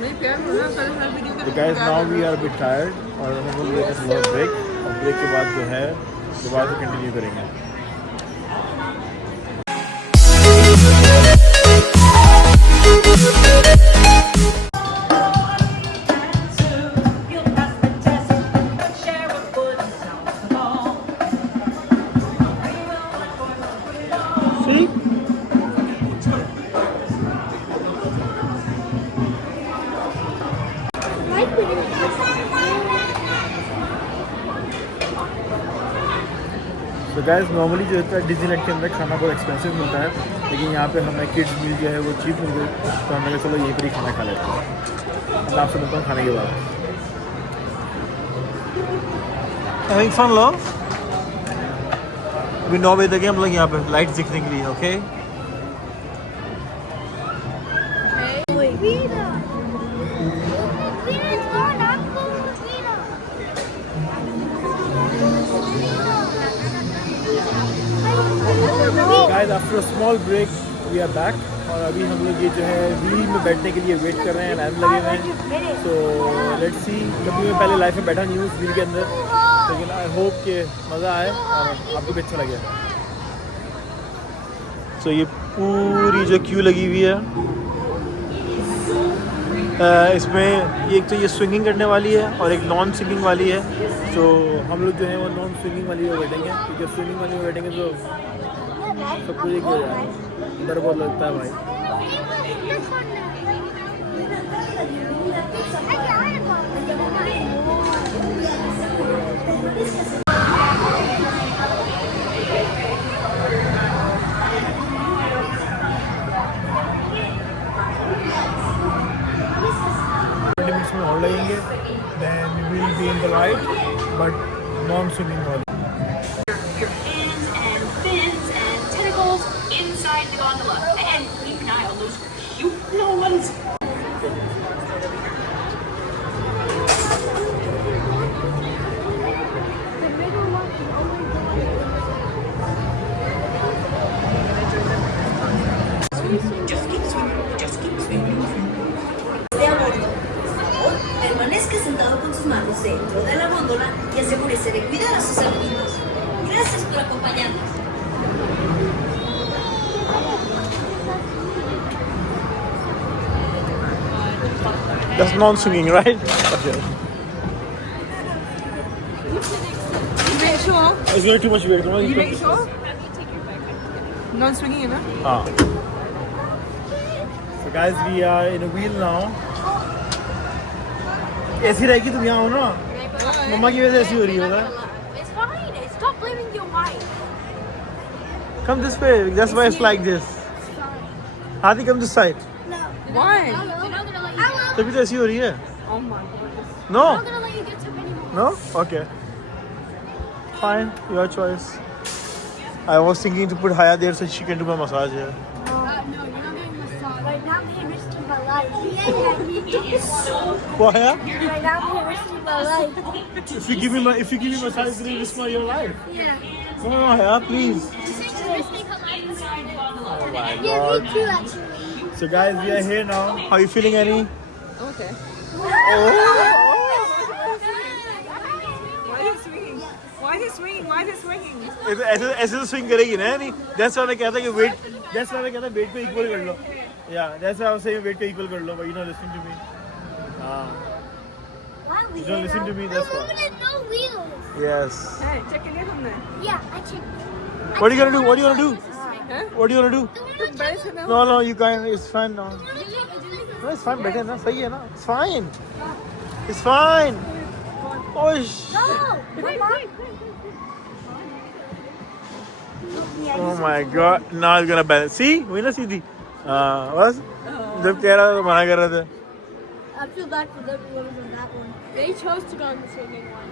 तो guys now we are a bit tired और हम लोग लेते हैं थोड़ा ब्रेक और ब्रेक के बाद जो है दोबारा से कंटिन्यू करेंगे. तो गाइस नॉर्मली जो होता है डिज्नीलैंड के अंदर खाना बहुत एक्सपेंसिव मिलता है, लेकिन यहाँ पे हमें किड्स मील जो है वो चीप मिल गई, तो हमने कहा चलो यहीं पर ही खाना खा लेते हैं. मैं आपसे मिलता हूँ खाने के बाद. Having fun, love? अभी 9 बजे तक हम लोग यहाँ पे लाइट दिखने के लिए. Okay Guys, after a small break, we are back. और अभी हम लोग ये जो है व्हील में बैठने के लिए वेट कर रहे हैं, लाइन लगे हुए हैं. So let's see. कभी मैं पहले लाइफ में बैठा नहीं हूँ उस व्हील के अंदर, लेकिन आई होप कि मज़ा आए और आपको भी अच्छा लगे. तो ये पूरी जो क्यू लगी हुई है इसमें एक तो ये स्विंगिंग करने वाली है और एक नॉन स्विंगिंग वाली है. तो हम लोग जो है वो नॉन स्विमिंग वाली में बैठेंगे, क्योंकि स्विमिंग वाली में बैठेंगे तो सब कुछ एक हो जाएगा. डर बहुत लगता है भाई. में और लगेंगे, then we will be in the ride, but non-swimming वाली. Your hands and fins and tentacles inside the gondola, and keep an eye on those cute little ones. Just keep swimming. Just keep swimming. Permanezca sentado con sus manos dentro de la góndola y asegúrese de cuidar a sus amiguitos. Gracias por acompañarnos. That's non-swinging, right? Okay. You make sure? It's going too much weight. You make sure? Non-swinging, you know? हाँ. So guys, we are in a wheel now. ऐसी रहेगी तुम यहाँ हो ना, मम्मा की वजह से ऐसी हो रही है ना. It's fine. Stop blaming your wife. Come this way. That's why it's like this. Hadi, come this side. Why? We're not gonna let you get. तभी तो ऐसी हो रही है. Oh my god. No? We're not gonna let you get to anymore. No? Okay. Fine. Your choice. I was thinking to put Haya there so she can do my massage here. No, you're not getting massage. Right now, I'm risking my life. What, Haya? Right now, I'm risking my life. If you give me massage, then you risk your life. Yeah. No, Haya, please. She's risking her life inside the gondola. Oh my Yeah, God. me too, actually. So guys, we are here now. How are you feeling, Annie? Okay. Oh. Why is it swinging? Why is it swinging? Why is it swinging? ऐसे तो swing करेगी ना यानी. That's why मैं कहता कि weight. That's why मैं कहता weight को equal कर लो. Yeah, that's why I was saying weight को equal कर लो, but you don't listen to me. You don't listen to me, that's why. No wheels. Yes. Hey, check it in there. Yeah, I checked. What are you gonna do? What are you gonna do? Huh? What are you gonna do? Better than No, no, you can't. It's fine now. No, it's fine. Better ना सही है ना. It's fine. It's fine. Oish. No! Wait. Oh my God. Now it's gonna balance. See? वही ना सीधी. बस. जब कह रहा था तो मना कर रहे थे. I feel bad for them whoever's on that one. They chose to go on the swinging one.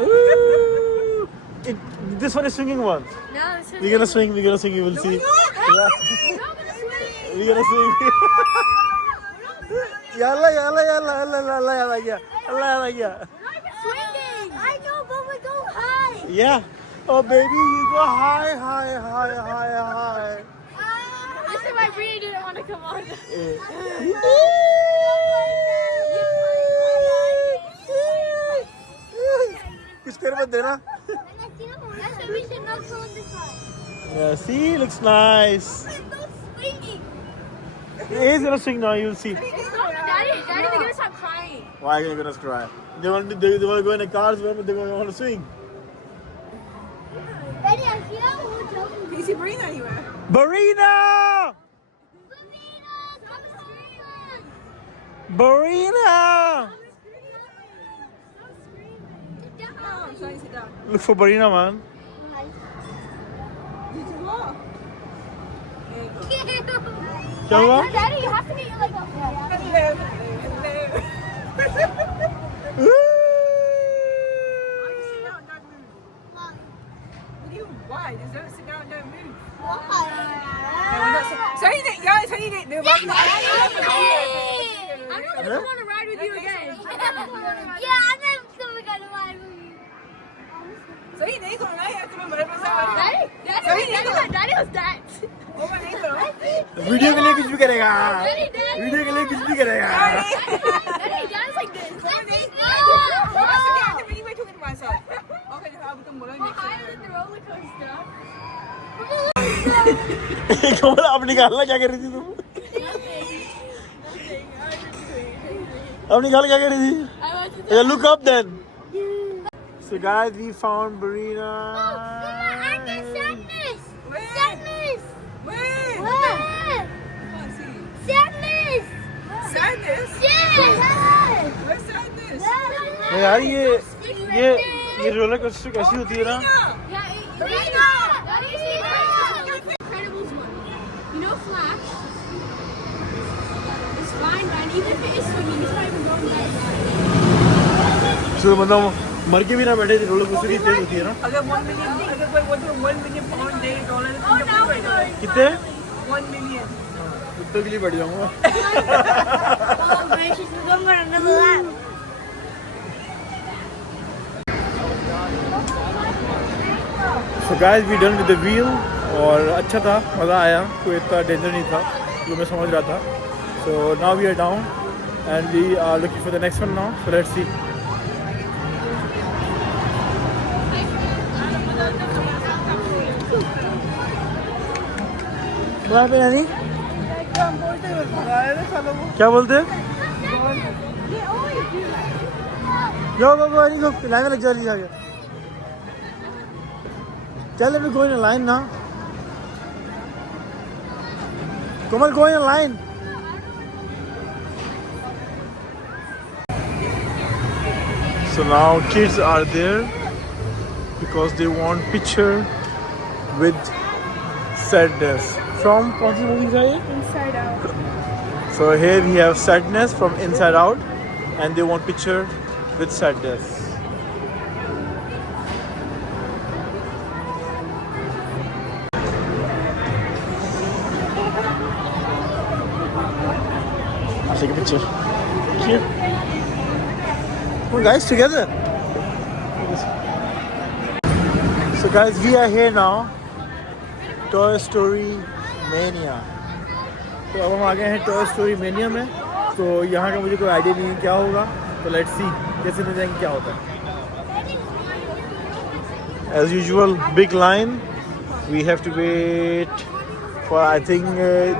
Ooh. This one is swinging one. No, this is. We're gonna swing. We're gonna swing. You will see. Yeah. We're gonna swing. Yalla, yalla, yalla, yalla, yalla, yalla, yeah. Yalla, yalla, yeah. Swinging! I know, but we go high! Yeah. Oh, baby, you go high, high, high, high, high. This is why Bree didn't want to come on. Eh. कुछ कर मत देना. Yeah, see, looks nice. It is gonna swing now. You'll see. Daddy, they're gonna stop crying. Why are you gonna cry? They want to go in the cars. They want to swing. Can you see Marina anywhere? Barina! Barina! Oh, I'm trying to sit down. Look for Barina, man. You too long. There you go. क्या हुआ? Daddy, you have to get your leg off. Hello. Sit down, don't move. What do you? Why? Just don't sit down, don't move. No, we're not Sorry, guys. Sorry, no. I don't want to ride with you again. Yeah, I'm never gonna ride with you. Sorry, नहीं करना है तुम्हें मरे पर सवाल. Daddy was that. वो मैं नहीं करूँ. वीडियो के लिए कुछ भी करेगा. वीडियो के लिए कुछ भी करेगा. Daddy dance like this. Anyway, talking to myself. Okay, अब तुम बोलो next. Higher than the roller coaster. कमल अब निकालना क्या कर रही थी तुम? अब निकाल क्या कर रही थी? Yeah, look up then. So guys, we found Barina. Sadness. Where? Sadness. Where? What? Can't see. Sadness. Sadness? Yes. Where's sadness? यार ये रोलर कोस्टर कैसी होती है ना? Incredibles one. You know Flash? It's fine, man. Even if it is swinging, it's not even going that high. So मतलब मर के भी ना बैठे रोलर कोस्टर की तेज होती है ना? अगर 1 million, अगर कोई बोलते $1 million $1 कितने? 1 million. कुत्तों के लिए बैठ जाऊंगा. Oh, gracious, we're going on another lap. So guys, we done with the wheel और अच्छा था, मज़ा आया, कोई इतना डेंजर नहीं था जो मैं समझ रहा था. So now we are down and we are looking for the next one now. So let's see. वहाँ पे नानी? क्या बोलते हैं? Yo, बाबा, नहीं go. लाइन में लग जा रही है आगे. Tell them to go in a line now. Komal, go in a line. So now kids are there because they want picture with sadness. From कौन सी movies है ये? Inside out. So here we have sadness from Inside Out, and they want picture with sadness. Take a picture. Here. Come on, guys, together. So guys, we are here now. Toy Story Mania. तो अब हम आ गए हैं toy story mania में. तो यहाँ का मुझे कोई आइडिया नहीं है क्या होगा. तो लेट्स सी कैसे में जाएंगे क्या होता है. As usual, big line. We have to wait for. I think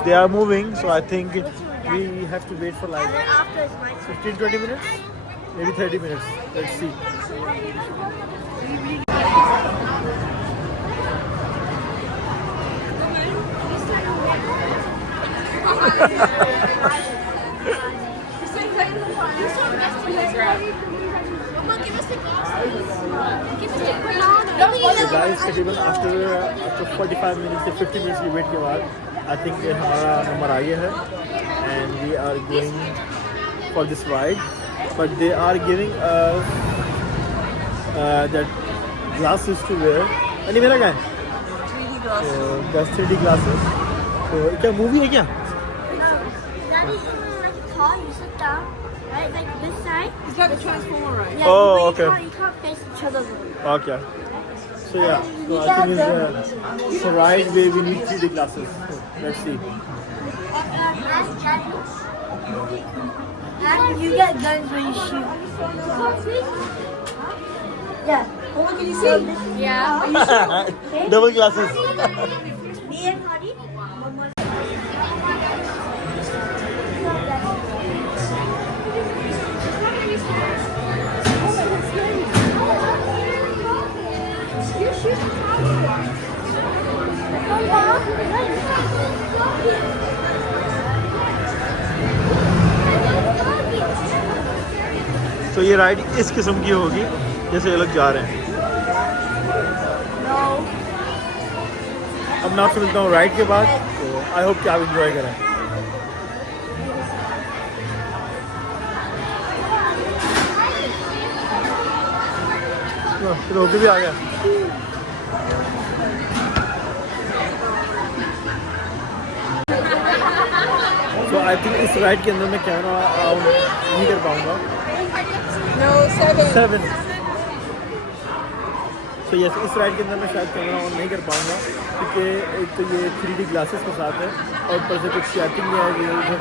they are moving, so I think We have to wait for like 15-20 minutes, maybe 30 minutes. Let's see. So guys, तकरीबन after 45 minutes से 50 minutes की wait के बाद I think हमारा number आ गया है and we are going for this ride, but they are giving us that glasses to wear. नहीं मेरा क्या है? 3D glasses. So that's 3D glasses. So क्या movie है क्या? Daddy, it's like a car, you sit down, right? Like this side. It's like a transformer, right? Yeah, Oh, but okay. You can't face each other. Okay. So yeah, so I think it's a ride where we need 3D glasses. So, let's see. And you get guns when you shoot. Yeah. Mama, can you see? Yeah. Double glasses. Me and Hari. तो ये ride इस किस्म की होगी जैसे ये लोग जा रहे हैं। अब मैं आपसे मिलता हूँ राइड के बाद, तो आई होप कि आप इंजॉय करें। फिर होके भी आ गया। तो आई थिंक इस राइड के अंदर मैं कैमरा नहीं कर पाऊँगा। No, 7. तो यस, इस राइड के अंदर मैं शायद कैमरा ऑन नहीं कर पाऊँगा, क्योंकि एक तो ये 3D ग्लासेस के साथ है और ऊपर से कुछ शैटिंग है,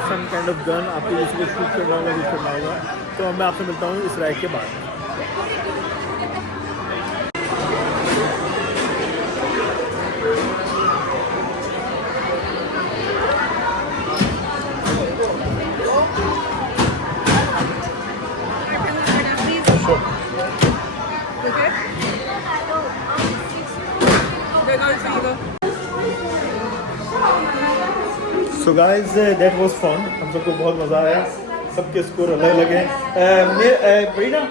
सम काइंड ऑफ गन आपको इसी को शूट करना होगा, यूज करना होगा। तो मैं आपसे मिलता हूँ इस राइड के बाद। Okay? Go, so you go. So guys that was fun, हम सबको बहुत मज़ा आया। सबके स्कोर अलग अलग हैं। Breena,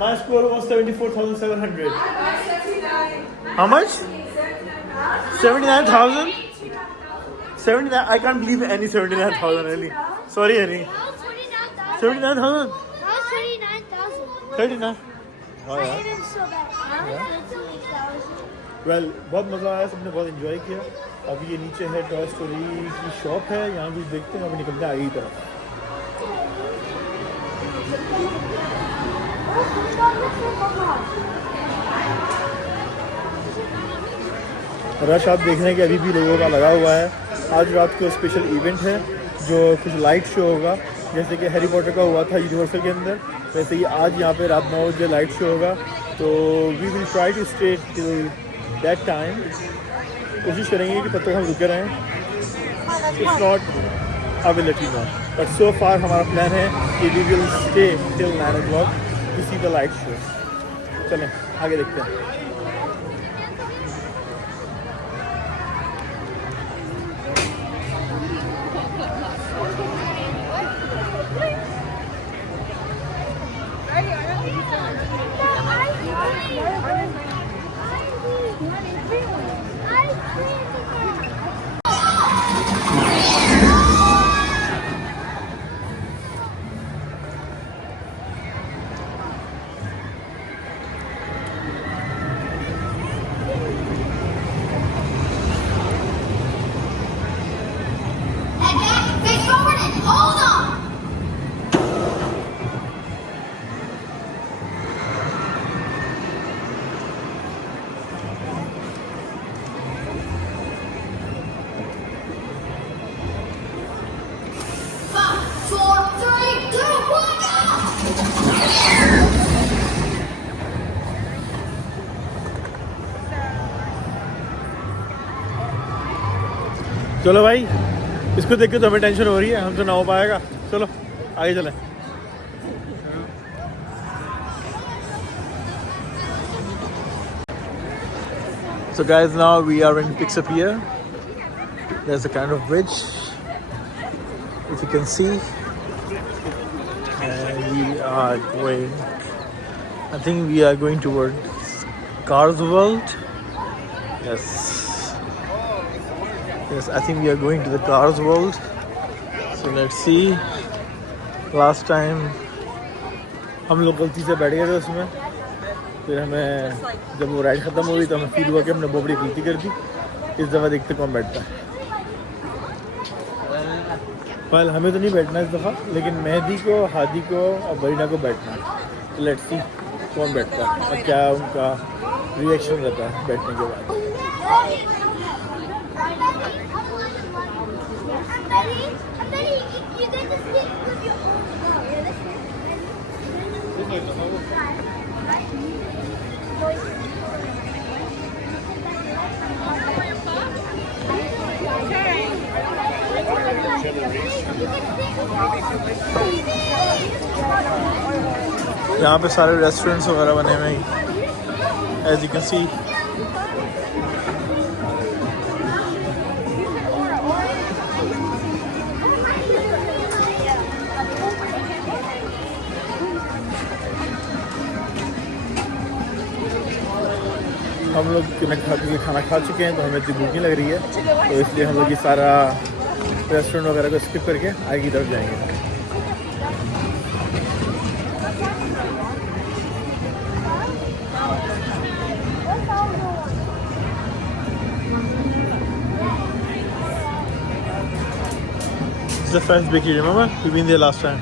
my score was 74,700। How much? 79,000? 79? I can't believe any 79,000, really. Sorry, Annie. 79,000? 29,000. 39. Oh, I yeah. hate him so bad. Well बहुत मज़ा आया, सबने बहुत इन्जॉय किया। अभी ये नीचे है टॉय स्टोरी की शॉप है, यहाँ कुछ देखते हैं, अभी निकलते हैं आगे की तरफ। रश आप देख रहे हैं कि अभी भी लोगों का लगा हुआ है। आज रात को स्पेशल इवेंट है जो कुछ लाइट शो होगा, जैसे कि हैरी पॉटर का हुआ था यूनिवर्सल के अंदर, वैसे ही आज यहाँ पे रात 9 बजे लाइट शो होगा। तो we will try to stay till that time. कोशिश करेंगे कि तब तक हम रुके रहें। It's not I will let you know, but so far हमारा प्लान है कि we will stay till 9 o'clock to see the light show. चलें आगे देखते हैं। चलो भाई, इसको देख के तो हमें टेंशन हो रही है, हमसे ना हो पाएगा। चलो आगे चलें। So guys, now we are in Pixapia. There's a kind of bridge, if you can see, and we are going. I think we are going towards Cars World. Yes, yes. I think we are going to the Cars World. So let's see. Last time हम लोग गलती से बैठ गए थे उसमें, फिर हमें जब वो राइड ख़त्म हो गई तो हमें फील हुआ कि हमने बहुत बड़ी गलती कर दी। इस दफ़ा देखते कौन बैठता है। वेल हमें तो नहीं बैठना इस दफ़ा, लेकिन मेहदी को, हादी को और बरीना को बैठना है। तो लेट्स सी कौन बैठता है और क्या उनका रिएक्शन रहता है बैठने के बाद। यहाँ पे सारे रेस्टोरेंट्स वगैरह बने हुए हैं, एज यू कैन सी। हम लोग खाना खा चुके हैं तो हमें इतनी भूख नहीं लग रही है, तो इसलिए हम लोग ये सारा रेस्टोरेंट वगैरह को स्किप करके आगे की तरफ जाएंगे। It's the French bakery, remember? We've been there last time.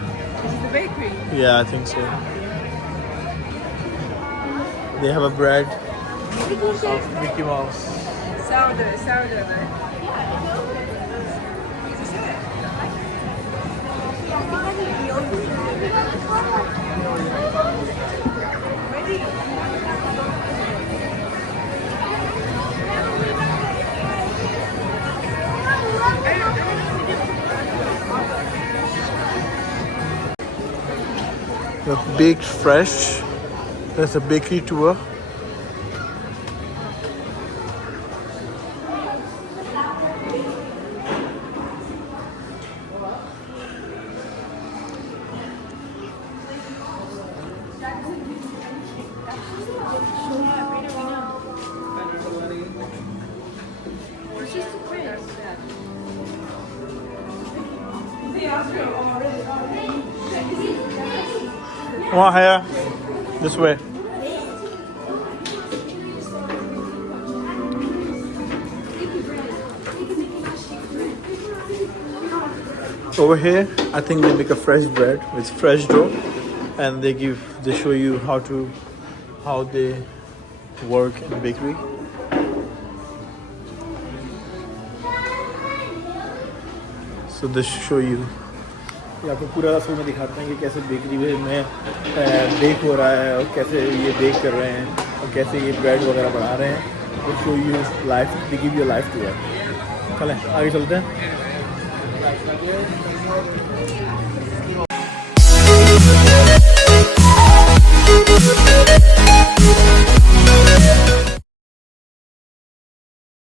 The bakery. Yeah, I think so. They have a bread of Mickey Mouse. Sourdough, man. The baked fresh. There's a bakery tour. Come on, Haya. This way. Over here, I think they make a fresh bread with fresh dough, and they show you how they work in bakery. So they show you. ये आपको पूरा रसोई में दिखाते हैं कि कैसे bakery में बेक हो रहा है और कैसे ये बेक कर रहे हैं और कैसे ये ब्रेड वगैरह बना रहे हैं। तो show you life, they give you life too है। चलें आगे चलते हैं।